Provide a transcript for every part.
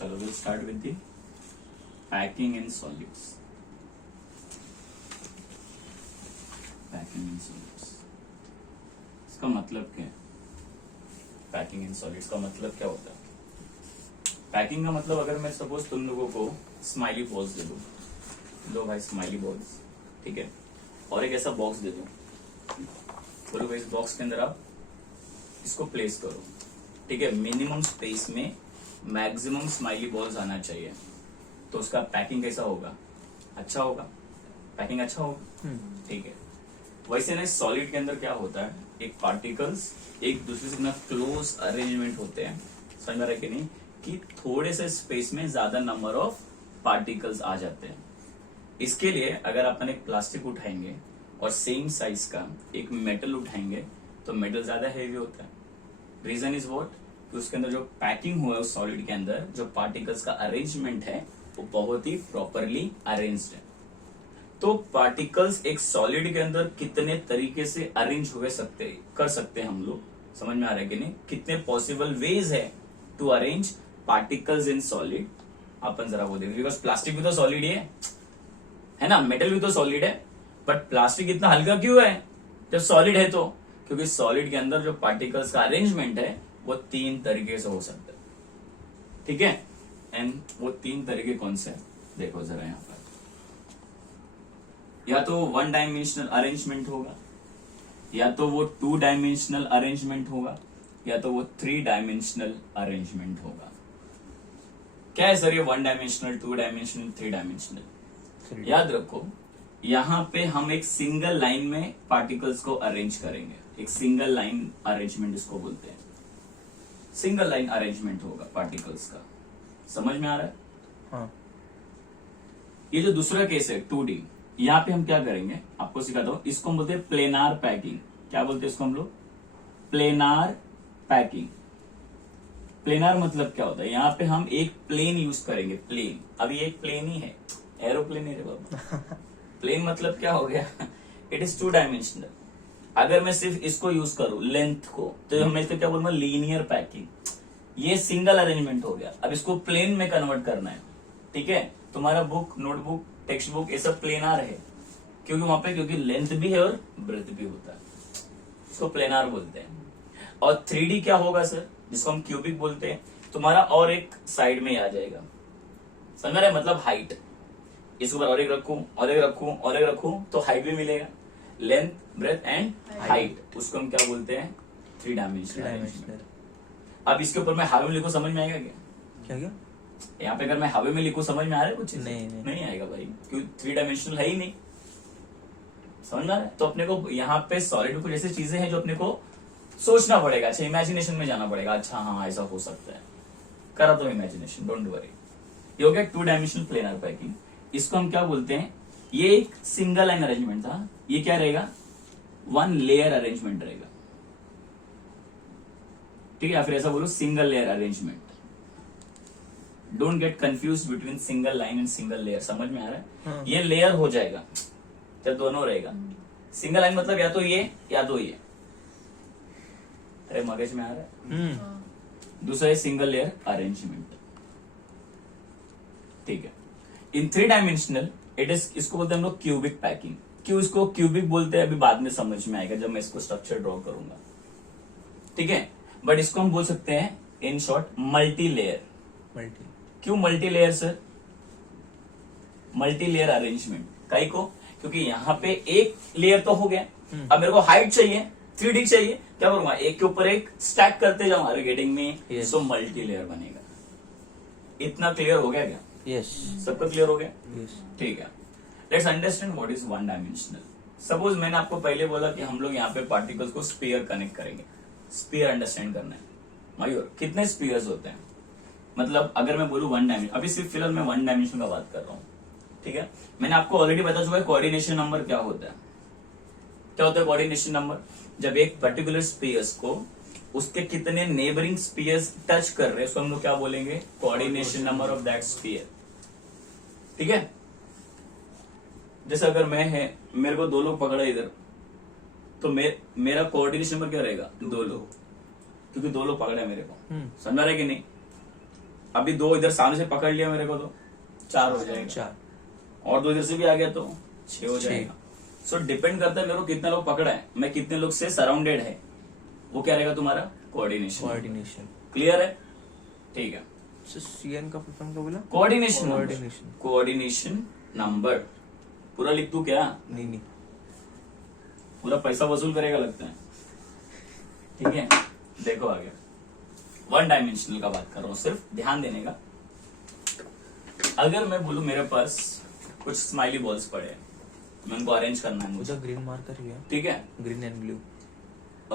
चलो will start with the packing in solids. Packing in solids इसका मतलब क्या है? पैकिंग इन सॉलिड्स का मतलब क्या होता है? पैकिंग का मतलब अगर मैं सपोज तुम लोगों को स्माइली बॉल्स दे दूं, लो भाई स्माइली बॉल्स, ठीक है, और एक ऐसा बॉक्स दे दूं, बोलो भाई इस बॉक्स के अंदर आप इसको प्लेस करो, ठीक है, मिनिमम स्पेस में मैक्सिमम स्माइली बॉल्स आना चाहिए, तो उसका पैकिंग कैसा होगा? अच्छा होगा, पैकिंग अच्छा होगा, ठीक है। वैसे ना सॉलिड के अंदर क्या होता है, एक पार्टिकल्स एक दूसरे से इतना क्लोज अरेंजमेंट होते हैं, समझ में आ रहा है कि नहीं, कि थोड़े से स्पेस में ज्यादा नंबर ऑफ पार्टिकल्स आ जाते हैं। इसके लिए अगर अपन एक प्लास्टिक उठाएंगे और सेम साइज का एक मेटल उठाएंगे तो मेटल ज्यादा हैवी होता है। रीजन इज व्हाट, कि उसके अंदर जो पैकिंग हुआ है उस सॉलिड के अंदर जो पार्टिकल्स का अरेंजमेंट है वो बहुत ही प्रॉपरली अरेंज्ड है। तो पार्टिकल्स एक सॉलिड के अंदर कितने तरीके से अरेंज कर सकते हैं हम लोग, समझ में आ रहा है कि नहीं, कितने पॉसिबल वेज है to arrange particles in solid, अपन जरा वो देखें। बिकॉज प्लास्टिक भी तो सॉलिड ही है ना, मेटल भी तो सॉलिड है, बट प्लास्टिक इतना हल्का क्यों है जब सॉलिड है? तो क्योंकि सॉलिड के अंदर जो पार्टिकल्स का अरेंजमेंट है वो 3 तरीके से हो सकता है, ठीक है। एंड वो 3 तरीके कौन से हैं? देखो जरा यहाँ पर, या तो 1 डायमेंशनल अरेंजमेंट होगा, या तो वो 2 डायमेंशनल अरेंजमेंट होगा, या तो वो 3 डायमेंशनल अरेंजमेंट होगा। क्या है सर ये 1 डायमेंशनल, 2 डायमेंशनल, 3 डायमेंशनल? याद रखो यहाँ पे हम एक सिंगल लाइन में पार्टिकल्स को अरेंज करेंगे, एक सिंगल लाइन अरेंजमेंट इसको बोलते हैं, सिंगल लाइन अरेंजमेंट होगा पार्टिकल्स का, समझ में आ रहा है? हाँ। ये जो दूसरा केस है 2D, यहाँ पे हम क्या करेंगे आपको सिखाता हूँ, इसको हम बोलते हैं प्लेनार पैकिंग। क्या बोलते हैं इसको हम लोग? Planar packing. प्लेनार मतलब क्या होता है, यहाँ पे हम एक प्लेन यूज करेंगे, प्लेन, अभी एक प्लेन ही है, एरोप्लेन है रे बाबा। प्लेन मतलब क्या हो गया, इट इज 2 डायमेंशनल। अगर मैं सिर्फ इसको यूज करूं लेंथ को, तो मैं इसको क्या बोलूंगा, लीनियर पैकिंग। ये सिंगल अरेंजमेंट हो गया, अब इसको प्लेन में कन्वर्ट करना है, ठीक है। तुम्हारा बुक, नोटबुक, टेक्स्ट बुक ये सब प्लेनार है, क्योंकि वहां पे क्योंकि लेंथ भी है और ब्रेथ भी होता है, इसको प्लेनार बोलते हैं। और 3D क्या होगा सर, जिसको हम क्यूबिक बोलते हैं, तुम्हारा और एक साइड में आ जाएगा, समझ रहे, मतलब हाइट, इसके ऊपर और एक रखूं और एक रखूं और एक रखूं तो हाइट भी मिलेगा, लेंथ, ब्रेथ एंड हाइट, उसको हम क्या बोलते हैं, 3 डायमेंशनल। अब इसके ऊपर मैं हवा में लिखूं, समझ में आएगा क्या? क्या? यहाँ पे अगर मैं हवा में लिखूं समझ में आ रहा है कुछ? नहीं आएगा भाई, क्योंकि 3 डायमेंशनल है ही नहीं, समझ में आ रहा है? तो अपने को यहाँ पे सॉलिड में कुछ ऐसी चीजें हैं जो अपने को सोचना पड़ेगा, अच्छा इमेजिनेशन में जाना पड़ेगा, अच्छा हाँ ऐसा हो सकता है, करा तो इमेजिनेशन, डोंट वरी। ये हो गया 2 डायमेंशनल प्लेनर पैकिंग। इसको हम क्या बोलते हैं, ये एक सिंगल लाइन अरेंजमेंट था, ये क्या रहेगा, 1 लेयर अरेंजमेंट रहेगा, ठीक है, या फिर ऐसा बोलो single layer arrangement. Don't get confuse between single line and single layer, समझ में आ रहा है? हाँ। ये लेयर हो जाएगा जब दोनों रहेगा, सिंगल लाइन मतलब या तो ये या तो ये, अरे मगज में आ रहा है? दूसरा है सिंगल लेयर अरेंजमेंट, ठीक है। इन 3 डायमेंशनल इट इज, इसको बोलते हैं हम लोग क्यूबिक पैकिंग। क्यों इसको क्यूबिक बोलते हैं अभी बाद में समझ में आएगा जब मैं इसको स्ट्रक्चर ड्रॉ करूंगा, ठीक है। बट इसको हम बोल सकते हैं इन शॉर्ट मल्टी लेयर। क्यों multi layer sir? Multi layer arrangement काई को, क्योंकि यहाँ पे एक लेयर तो हो गया, अब मेरे को हाइट चाहिए, 3D चाहिए, क्या करूंगा, एक के ऊपर एक स्टैक करते जाऊंगा गेटिंग में, सो मल्टी लेयर बनेगा। इतना क्लियर हो गया क्या? यस। सबका क्लियर हो गया? यस। ठीक है, let's understand what is 1 dimensional. Suppose मैंने आपको पहले बोला कि हम लोग यहाँ पे पार्टिकल्स को स्पीयर कनेक्ट करेंगे, स्पीयर अंडरस्टैंड करना है। मयूर कितने स्पीयर्स होते हैं, मतलब अगर मैं बोलूं 1 डायमेंशन, अभी सिर्फ फिलहाल मैं 1 डायमेंशन का बात कर रहा हूँ, ठीक है। मैंने आपको ऑलरेडी बता चुका है कोऑर्डिनेशन नंबर क्या होता है। क्या होता है कोऑर्डिनेशन नंबर? जब एक पर्टिकुलर स्पीयर्स को उसके कितने नेबरिंग स्पीयर्स टच कर रहे हैं उसको हम लोग क्या बोलेंगे, coordination number of that sphere, ठीक है। जैसे अगर मैं है, मेरे को 2 लोग पकड़ा इधर, तो मेरा कोऑर्डिनेशन नंबर क्या रहेगा, 2 लोग, क्योंकि 2 लोग पकड़े मेरे को, समझ रहे कि नहीं? अभी 2 इधर सामने से पकड़ लिया मेरे को तो 4 हो जाएगा, 4 और 2 इधर से भी आ गया तो 6 हो छह। जाएगा। सो डिपेंड करता है मेरे को कितने लोग पकड़ा है, मैं कितने लोग से सराउंडेड है, वो क्या रहेगा तुम्हारा कोऑर्डिनेशन। कोऑर्डिनेशन। क्लियर है? ठीक है। CN का फुल फॉर्म क्या बोला? Coordination coordination. कोऑर्डिनेशन नंबर पूरा लिख दूं क्या? नहीं पूरा पैसा वसूल करेगा लगता है। ठीक है, देखो आगे 1 डायमेंशनल का बात कर रहा हूं, सिर्फ ध्यान देने का। अगर मैं बोलूं मेरे पास कुछ स्माइली बॉल्स पड़े हैं, मैं उनको अरेंज करना है मुझे, उधर ग्रीन मार्कर ही है, ठीक है, ग्रीन एंड ब्लू।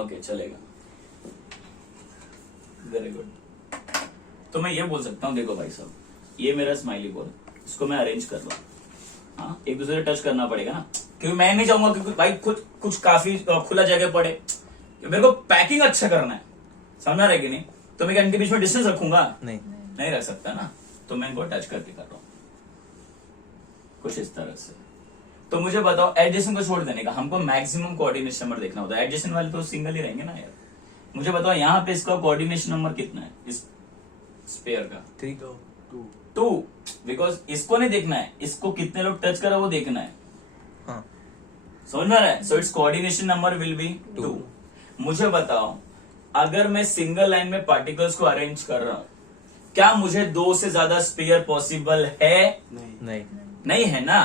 ओके चलेगा, वेरी गुड। तो मैं ये बोल सकता हूँ, देखो भाई साहब, ये मेरा स्माइली बॉल, इसको मैं अरेंज कर रहा हूँ। हाँ, एक दूसरे से टच करना पड़ेगा ना, क्योंकि मैं नहीं चाहूंगा क्योंकि भाई कुछ काफी खुला जगह पड़े, मेरे को पैकिंग अच्छा करना है, समझ आ रहा है कि नहीं? तो मैं क्या इनके बीच में डिस्टेंस रखूंगा? नहीं रख सकता ना, तो मैं इनको टच करके कर रहा हूं कुछ इस तरह से। तो मुझे बताओ एडजेसेंट को छोड़ देने का, हमको मैक्सिमम कोऑर्डिनेशन नंबर देखना होता है, एडजेसेंट वाले तो सिंगल ही रहेंगे ना यार। मुझे बताओ यहाँ पे इसका कोऑर्डिनेशन नंबर कितना है इस स्पेयर का? 2, बिकॉज इसको नहीं देखना है, इसको कितने लोग टच करा वो देखना है। हाँ। समझ में आ रहा है? So it's coordination number will be 2। मुझे बताओ अगर मैं सिंगल लाइन में पार्टिकल्स को अरेंज कर रहा हूं, क्या मुझे 2 से ज्यादा स्पेयर पॉसिबल है? नहीं है ना,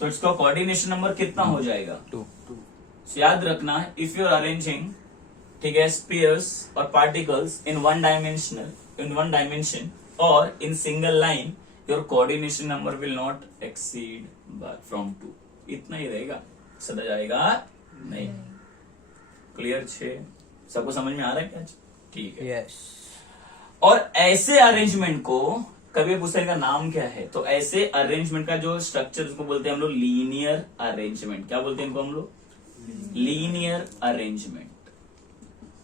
तो इसका कोऑर्डिनेशन नंबर कितना हो जाएगा? 2। याद रखना, इफ यू आर अरेंजिंग, ठीक है, स्पीयर्स और पार्टिकल्स इन वन डायमेंशन और in single line, your coordination number will not exceed from 2। इतना ही रहेगा, सदा जाएगा नहीं। क्लियर? 6 सबको समझ में आ रहा है क्या? ठीक है। यस। और ऐसे अरेंजमेंट को कभी पूछते का नाम क्या है, तो ऐसे अरेंजमेंट का जो स्ट्रक्चर उसको बोलते हैं हम लोग लीनियर अरेंजमेंट। क्या बोलते हैं इनको हम लोग? Linear arrangement.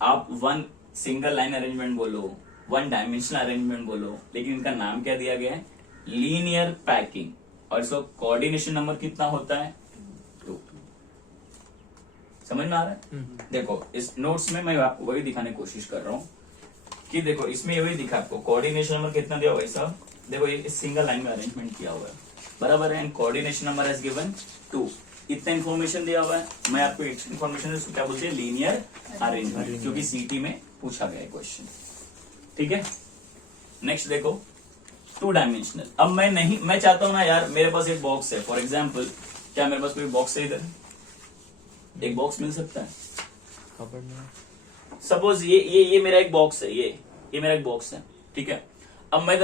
आप 1 सिंगल लाइन अरेंजमेंट बोलो, 1 डायमेंशनल अरेंजमेंट बोलो, लेकिन इनका नाम क्या दिया गया है? Linear packing. और इसका कोऑर्डिनेशन नंबर कितना होता है? 2। समझ में आ रहा है? देखो इस नोट्स में मैं आपको वही दिखाने की कोशिश कर रहा हूँ कि देखो इसमें वही दिखा आपको, कोऑर्डिनेशन नंबर कितना दिया हुआ है साहब? देखो ये सिंगल लाइन में अरेंजमेंट किया हुआ है, बराबर है, and coordination number has given 2। इतना इन्फॉर्मेशन दिया हुआ है, मैं आपको इन्फॉर्मेशन क्या बोलते हैं? लीनियर अरेंजमेंट, क्योंकि सीटी में पूछा गया है क्वेश्चन। ठीक है, नेक्स्ट देखो 2 डायमेंशनल। अब मैं चाहता हूं ना यार, मेरे पास एक बॉक्स है, फॉर एग्जाम्पल, क्या मेरे पास कोई बॉक्स है इधर? एक बॉक्स मिल सकता है? खबर नहीं। सपोज ये मेरा एक बॉक्स है, ये मेरा एक बॉक्स है, ठीक है। अब मैं